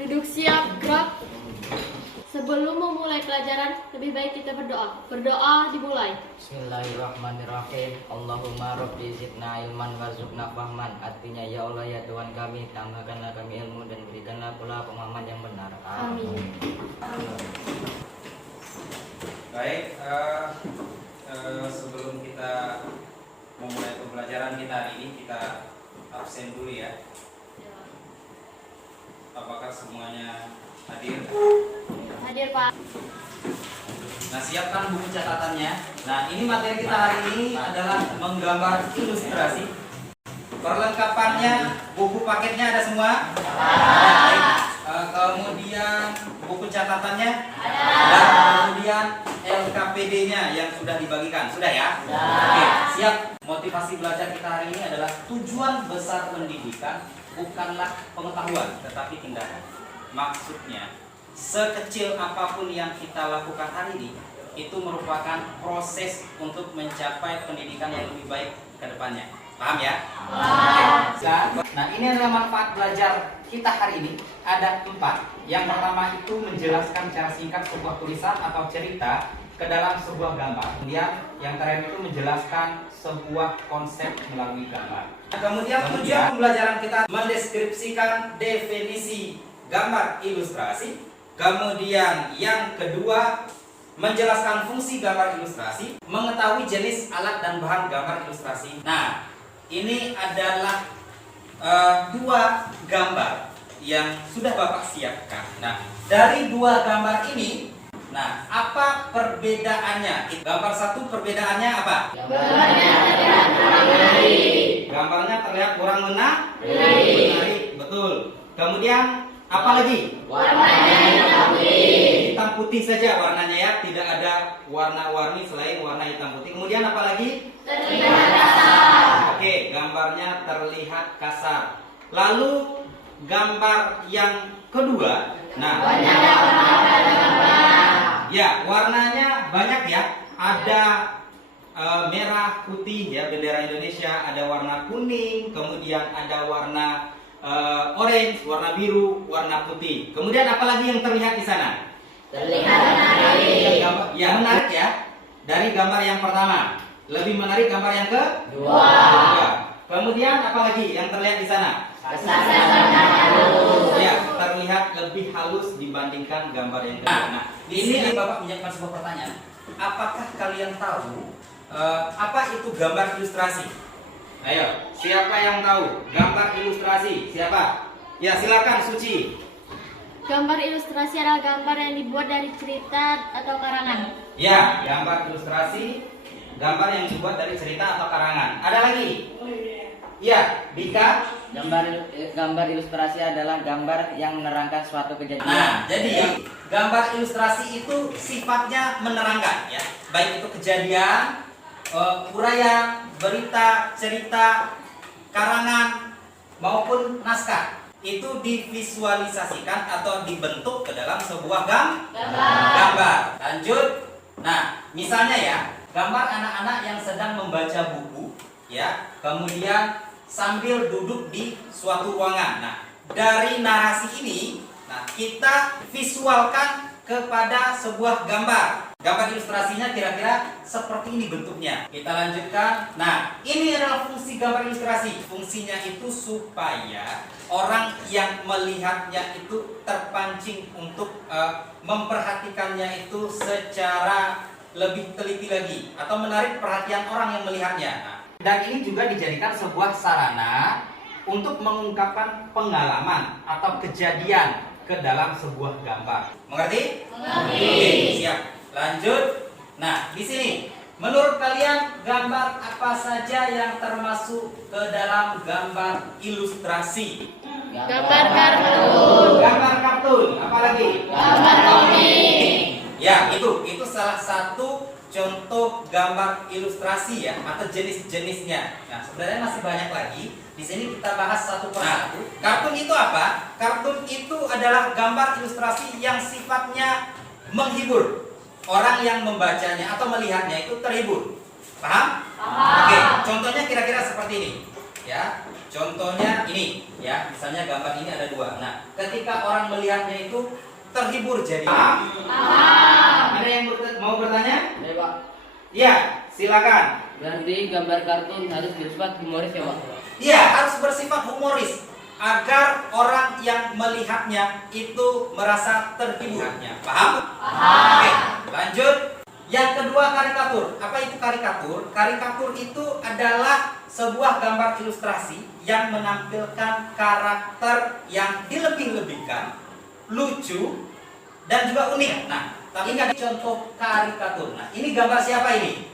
Duduk siap, gerak. Sebelum memulai pelajaran, lebih baik kita berdoa. Berdoa dimulai. Bismillahirrahmanirrahim. Allahumma rabbi zidna ilman warzuqna fahman. Artinya, ya Allah ya Tuhan kami, tambahkanlah kami ilmu dan berikanlah pula pemahaman yang benar. Amin. Baik, sebelum kita memulai pembelajaran kita hari ini, kita absen dulu ya. Apakah semuanya hadir? Hadir, Pak. Nah, siapkan buku catatannya. Nah, ini materi kita hari ini adalah menggambar ilustrasi. Perlengkapannya, buku paketnya ada semua? Baik. Kemudian buku catatannya ada. Kemudian LKPD-nya yang sudah dibagikan, sudah ya? Oke, siap. Motivasi belajar kita hari ini adalah tujuan besar pendidikan bukanlah pengetahuan, tetapi tindakan. Maksudnya, sekecil apapun yang kita lakukan hari ini, itu merupakan proses untuk mencapai pendidikan yang lebih baik ke depannya. Paham ya? Oke. Nah, ini adalah manfaat belajar kita hari ini. Ada 4. Yang pertama itu menjelaskan cara singkat sebuah tulisan atau cerita ke dalam sebuah gambar. Kemudian yang terakhir itu menjelaskan sebuah konsep melalui gambar. Kemudian tujuan pembelajaran kita mendeskripsikan definisi gambar ilustrasi. Kemudian yang kedua menjelaskan fungsi gambar ilustrasi, mengetahui jenis alat dan bahan gambar ilustrasi. Nah, ini adalah 2 gambar yang sudah Bapak siapkan. Nah, dari 2 gambar ini, nah, apa perbedaannya? Gambar 1 perbedaannya apa? Gambarnya terlihat kurang menarik. Gambarnya terlihat kurang menarik. Betul. Kemudian apa lagi? Warnanya hitam putih. Hitam putih saja warnanya ya, tidak ada warna-warni selain warna hitam putih. Kemudian apa lagi? Terlihat kasar. Oke, gambarnya terlihat kasar. Lalu gambar yang kedua, nah, Banyak warna pada gambar. ya warnanya banyak ya. Ada merah, putih ya, bendera Indonesia. Ada warna kuning, kemudian ada warna orange, warna biru, warna putih. Kemudian apa lagi yang terlihat di sana? Terlihat menarik. Ya menarik ya. Dari gambar yang pertama, lebih menarik gambar yang kedua. Kemudian apa lagi yang terlihat di sana? Kesannya halus. Ya, terlihat lebih halus dibandingkan gambar yang kedua. Nah, di sini Bapak menyiapkan sebuah pertanyaan. Apakah kalian tahu apa itu gambar ilustrasi? Ayo, siapa yang tahu gambar ilustrasi? Siapa? Ya, silakan Suci. Gambar ilustrasi adalah gambar yang dibuat dari cerita atau karangan. Ya, gambar ilustrasi, gambar yang dibuat dari cerita atau karangan. Ada lagi? Ya, Dika. Gambar ilustrasi adalah gambar yang menerangkan suatu kejadian. Nah, jadi gambar ilustrasi itu sifatnya menerangkan ya, baik itu kejadian, uraian, berita, cerita, karangan maupun naskah. Itu divisualisasikan atau dibentuk ke dalam sebuah gambar. Lanjut. Nah, misalnya ya, gambar anak-anak yang sedang membaca buku ya, kemudian sambil duduk di suatu ruangan. Nah, dari narasi ini, nah, kita visualkan kepada sebuah gambar. Gambar ilustrasinya kira-kira seperti ini bentuknya. Kita lanjutkan. Nah, ini adalah fungsi gambar ilustrasi. Fungsinya itu supaya orang yang melihatnya itu terpancing untuk memperhatikannya itu secara lebih teliti lagi atau menarik perhatian orang yang melihatnya. Nah, dan ini juga dijadikan sebuah sarana untuk mengungkapkan pengalaman atau kejadian ke dalam sebuah gambar. Mengerti? Mengerti. Oke, siap. Lanjut. Nah, di sini menurut kalian gambar apa saja yang termasuk ke dalam gambar ilustrasi? Gambar kartun. Gambar kartun, apalagi? Gambar komik. Ya, itu salah satu contoh gambar ilustrasi ya, atau jenis-jenisnya. Nah, sebenarnya masih banyak lagi. Di sini kita bahas satu persatu. Kartun itu apa? Kartun itu adalah gambar ilustrasi yang sifatnya menghibur. Orang yang membacanya atau melihatnya itu terhibur. Paham? Paham. Oke, contohnya kira-kira seperti ini. Ya, contohnya ini, ya, misalnya gambar ini ada dua. Nah, ketika orang melihatnya itu terhibur jadi. Ada yang mau bertanya? Ya Pak. Iya, silakan. Berarti gambar kartun harus bersifat humoris ya Pak? Iya, harus bersifat humoris agar orang yang melihatnya itu merasa terhibur. Paham? Oke, lanjut. Yang kedua, karikatur. Apa itu karikatur? Karikatur itu adalah sebuah gambar ilustrasi yang menampilkan karakter yang dilebih-lebihkan, lucu, dan juga unik. Nah, tapi ini contoh karikatur. Nah, ini gambar siapa ini?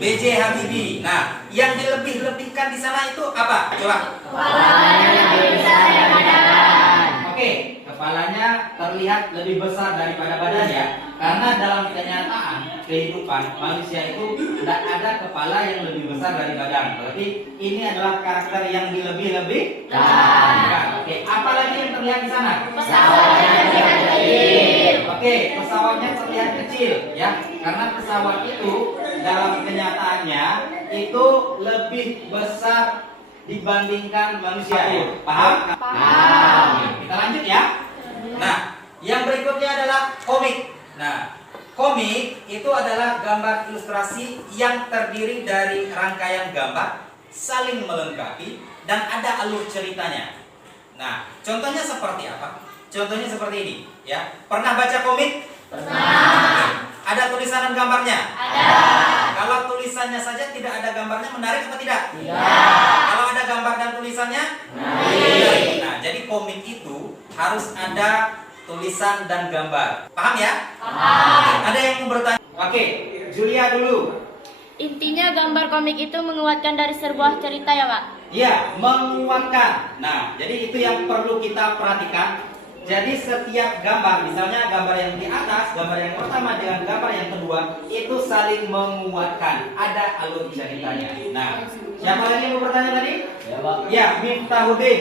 B.J. Habibie. Nah, yang dilebih-lebihkan di sana itu apa? Coba. Kepalanya lebih besar daripada badan. Oke, kepalanya terlihat lebih besar daripada badannya. Karena dalam kenyataan kehidupan manusia itu tidak ada kepala yang lebih besar dari badan. Berarti ini adalah karakter yang dilebih-lebihkan. Oke, apa lagi yang terlihat di sana? Pesawatnya terlihat kecil. Oke, pesawatnya terlihat kecil, ya. Karena pesawat itu dalam kenyataannya itu lebih besar dibandingkan manusia. Paham? Paham. Kita lanjut ya. Nah, yang berikutnya adalah komik. Nah, komik itu adalah gambar ilustrasi yang terdiri dari rangkaian gambar saling melengkapi dan ada alur ceritanya. Nah, contohnya seperti apa? Contohnya seperti ini, ya. Pernah baca komik? Pernah. Ada tulisan dan gambarnya? Ada. Kalau tulisannya saja tidak ada gambarnya, menarik atau tidak? Tidak. Kalau ada gambar dan tulisannya? Menarik. Nah, jadi komik itu harus ada tulisan dan gambar. Paham ya? Paham. Ada yang mau bertanya? Oke, Julia dulu. Intinya gambar komik itu menguatkan dari sebuah cerita ya Pak? Ya, menguatkan. Nah, jadi itu yang perlu kita perhatikan. Jadi setiap gambar, misalnya gambar yang di atas, gambar yang pertama dengan gambar yang kedua, itu saling menguatkan. Ada alur ceritanya. Nah, siapa lagi yang mau bertanya tadi? Ya Pak. Ya, Miftahudin.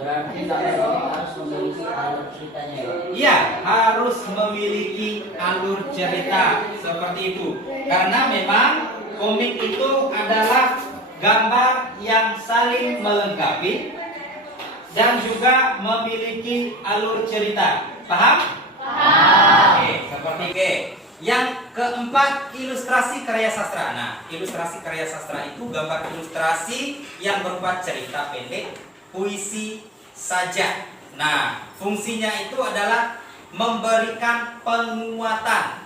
Berarti gambar komik harus memiliki alur ceritanya ya Pak? Iya, harus memiliki alur cerita seperti itu. Karena memang komik itu adalah gambar yang saling melengkapi dan juga memiliki alur cerita. Paham? Paham. Oke, seperti itu. Yang keempat, ilustrasi karya sastra. Nah, ilustrasi karya sastra itu gambar ilustrasi yang berupa cerita pendek, puisi, sajak. Nah, fungsinya itu adalah memberikan penguatan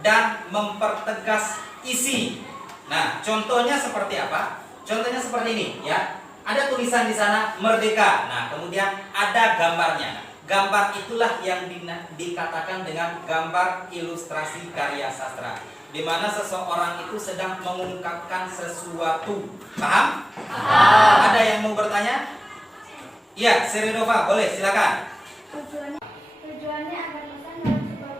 dan mempertegas isi. Nah, contohnya seperti apa? Contohnya seperti ini, ya. Ada tulisan di sana merdeka. Nah, kemudian ada gambarnya. Gambar itulah yang dikatakan dengan gambar ilustrasi karya sastra, di mana seseorang itu sedang mengungkapkan sesuatu. Paham? Paham. Ada yang mau bertanya? Iya, Serenova, boleh, silakan. Tujuannya agar pesan dalam sebuah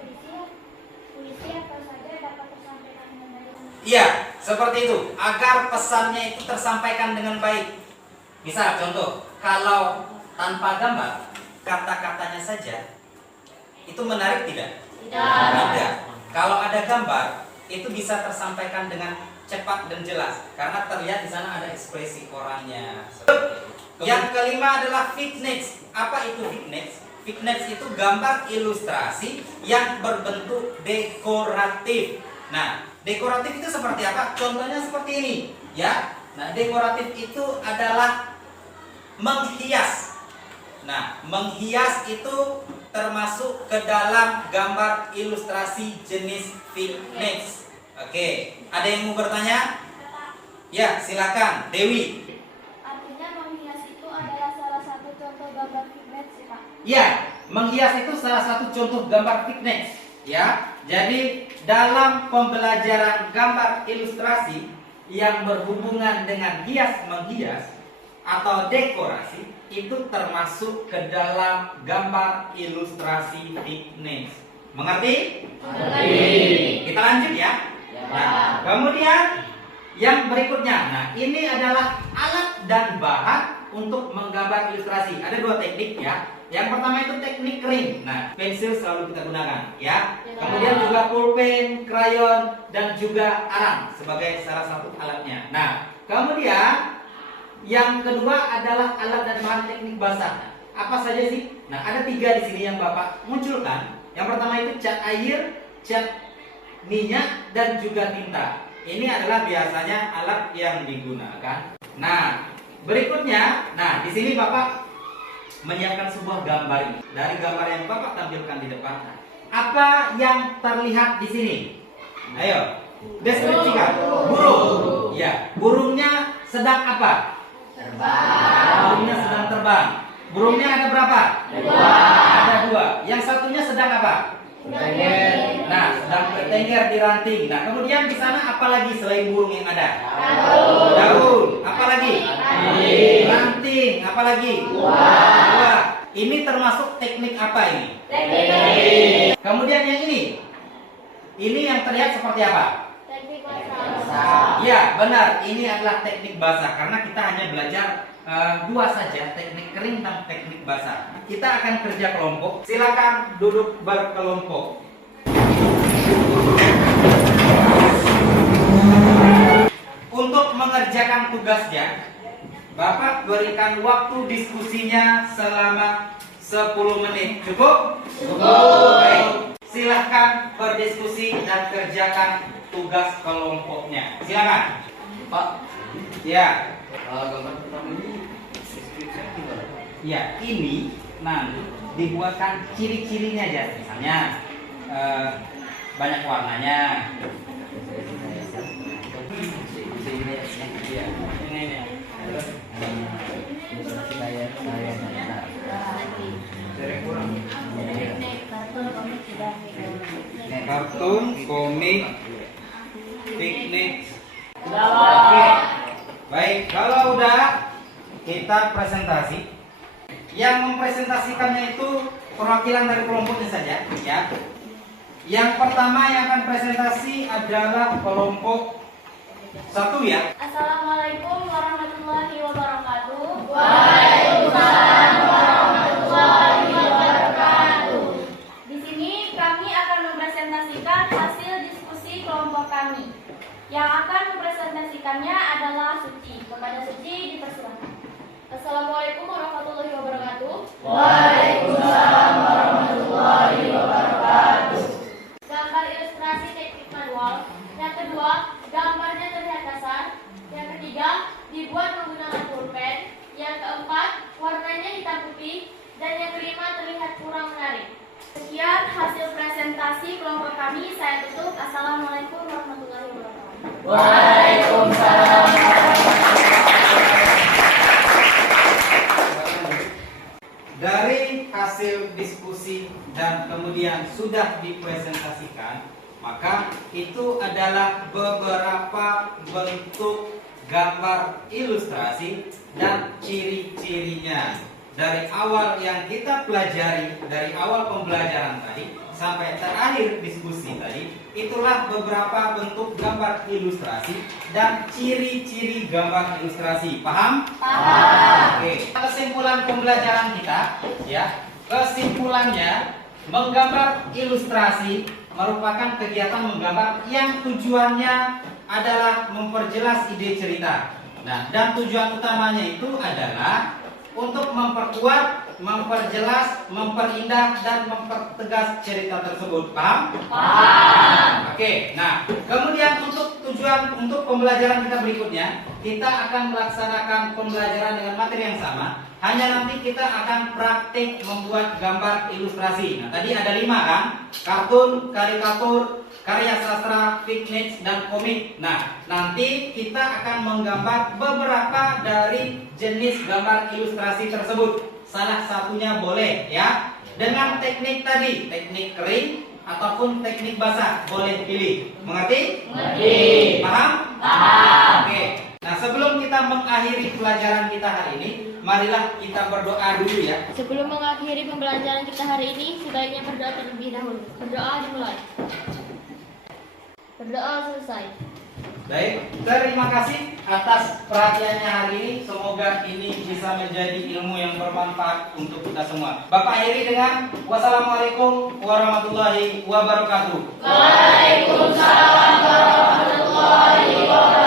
puisi apa saja dapat tersampaikan dengan baik. Iya, seperti itu. Agar pesannya itu tersampaikan dengan baik. Misal contoh, kalau tanpa gambar, kata-katanya saja itu menarik tidak? Tidak. Kalau ada gambar, itu bisa tersampaikan dengan cepat dan jelas karena terlihat di sana ada ekspresi orangnya. Yang kelima adalah vignettes. Apa itu vignettes? Vignettes itu gambar ilustrasi yang berbentuk dekoratif. Nah, dekoratif itu seperti apa? Contohnya seperti ini, ya. Nah, dekoratif itu adalah menghias. Nah, menghias itu termasuk ke dalam gambar ilustrasi jenis vignettes. Oke, ada yang mau bertanya? Ya, silakan, Dewi. Artinya menghias itu adalah salah satu contoh gambar vignettes ya Pak? Ya, menghias itu salah satu contoh gambar vignettes. Ya, jadi dalam pembelajaran gambar ilustrasi yang berhubungan dengan hias menghias atau dekorasi itu termasuk ke dalam gambar ilustrasi vignettes. Mengerti? Mengerti. Kita lanjut ya. Nah, kemudian yang berikutnya, nah ini adalah alat dan bahan untuk menggambar ilustrasi. Ada dua teknik ya. Yang pertama itu teknik kering. Nah, pensil selalu kita gunakan ya. Kemudian juga pulpen, krayon, dan juga arang sebagai salah satu alatnya. Nah, kemudian yang kedua adalah alat dan bahan teknik basah. Apa saja sih? Nah, ada 3 di sini yang Bapak munculkan. Yang pertama itu cat air, cat minyak, dan juga tinta. Ini adalah biasanya alat yang digunakan. Nah, berikutnya, di sini Bapak menyiapkan sebuah gambar ini. Dari gambar yang Bapak tampilkan di depan, apa yang terlihat di sini? Ayo, deskripsikan. Burung. Ya, burungnya sedang apa? Terbang. Burungnya sedang terbang. Burungnya ada berapa? 2. Ada 2. Yang satunya sedang apa? Bertengger. Nah, sedang bertengger di ranting. Nah, kemudian di sana apa lagi selain burung yang ada? Daun. Apa lagi? Ranting. Apa lagi? Buah. Ini termasuk teknik apa ini? Teknik. Kemudian yang ini? Ini yang terlihat seperti apa? Teknik basah. Ya, benar. Ini adalah teknik basah karena kita hanya belajar 2 saja, teknik kering dan teknik basah. Kita akan kerja kelompok. Silakan duduk berkelompok. Untuk mengerjakan tugasnya, Bapak berikan waktu diskusinya selama 10 menit. Cukup? Cukup. Baik. Silahkan berdiskusi dan kerjakan tugas kelompoknya. Silakan. Pak, Ya. gambar pertama ini deskripsinya gimana? Ya, ini nanti dibuatkan ciri-cirinya aja. Misalnya banyak warnanya. Iya, ini. Kartun, komik, piknik. Oke. Baik, kalau udah kita presentasi. Yang mempresentasikannya itu perwakilan dari kelompoknya saja, ya. Yang pertama yang akan presentasi adalah kelompok 1 ya. Assalamualaikum warahmatullahi wabarakatuh. Waalaikumsalam warahmatullahi wabarakatuh. Di sini kami akan mempresentasikan hasil diskusi kelompok kami. Yang akan mempresentasikannya adalah Suci. Kepada Suci dipersilakan. Assalamualaikum warahmatullahi wabarakatuh. Waalaikumsalam warahmatullahi wabarakatuh. Gambar ilustrasi teknik manual. Yang kedua, gambarnya terlihat kasar. Yang ketiga, dibuat menggunakan pulpen. Yang keempat, warnanya hitam putih. Dan yang kelima, terlihat kurang menarik. Sekian hasil presentasi kelompok kami. Saya tutup. Assalamualaikum warahmatullahi wabarakatuh. Waalaikumsalam. Dari hasil diskusi dan kemudian sudah dipresentasikan, maka itu adalah beberapa bentuk gambar ilustrasi dan ciri-cirinya. Dari awal yang kita pelajari, dari awal pembelajaran tadi sampai terakhir diskusi tadi, itulah beberapa bentuk gambar ilustrasi dan ciri-ciri gambar ilustrasi. Paham? Paham. Oke. Kesimpulan pembelajaran kita, ya. Kesimpulannya, menggambar ilustrasi merupakan kegiatan menggambar yang tujuannya adalah memperjelas ide cerita. Nah, dan tujuan utamanya itu adalah untuk memperkuat, memperjelas, memperindah, dan mempertegas cerita tersebut. Paham? Paham. Oke, nah kemudian untuk pembelajaran kita berikutnya, kita akan melaksanakan pembelajaran dengan materi yang sama. Hanya nanti kita akan praktik membuat gambar ilustrasi. Nah, tadi ada 5 kan? Kartun, karikatur, karya sastra, piknik, dan komik. Nah, nanti kita akan menggambar beberapa dari jenis gambar ilustrasi tersebut. Salah satunya boleh ya. Dengan teknik tadi, teknik kering ataupun teknik basah, boleh pilih. Mengerti? Mengerti. Paham? Paham. Oke. Nah, sebelum kita mengakhiri pelajaran kita hari ini, marilah kita berdoa dulu ya. Sebelum mengakhiri pembelajaran kita hari ini, sebaiknya berdoa terlebih dahulu. Berdoa dimulai. Berdoa selesai. Baik, terima kasih atas perhatiannya hari ini. Semoga ini bisa menjadi ilmu yang bermanfaat untuk kita semua. Bapak akhiri dengan wassalamualaikum warahmatullahi wabarakatuh. Waalaikumsalam warahmatullahi wabarakatuh.